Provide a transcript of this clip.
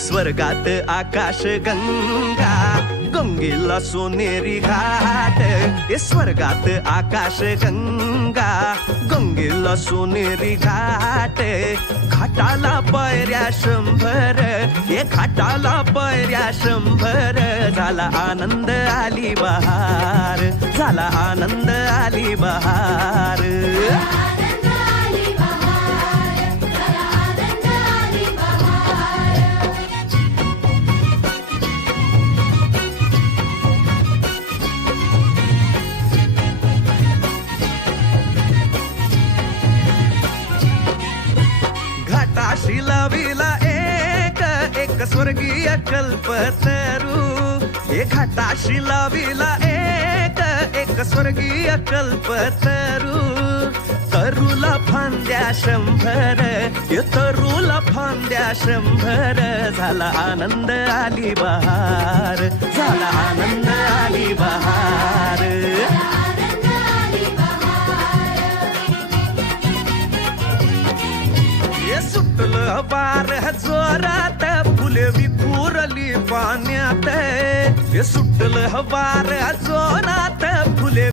स्वर्गात आकाश गंगा, गंगेला सोनेरी घाट. स्वर्गात आकाश गंगा, गंगेला सोनेरी घाट. घाटाला पायऱ्या 100, घाटाला पायऱ्या 100. झाला आनंद आली बहार, झाला आनंद आली बहार. घाटाशी लाविला एक स्वर्गीय कल्पतरू. घाटाशी लाविला एक स्वर्गीय कल्पतरू. तरूला फांद्या 100, तरूला फांद्या 100. झाला आनंद आली बहार, झाला आनंद आली बहार. सुटलं वार जोरात, फुले विखुरली पाण्यात. सुटलं वार जोरात, फुले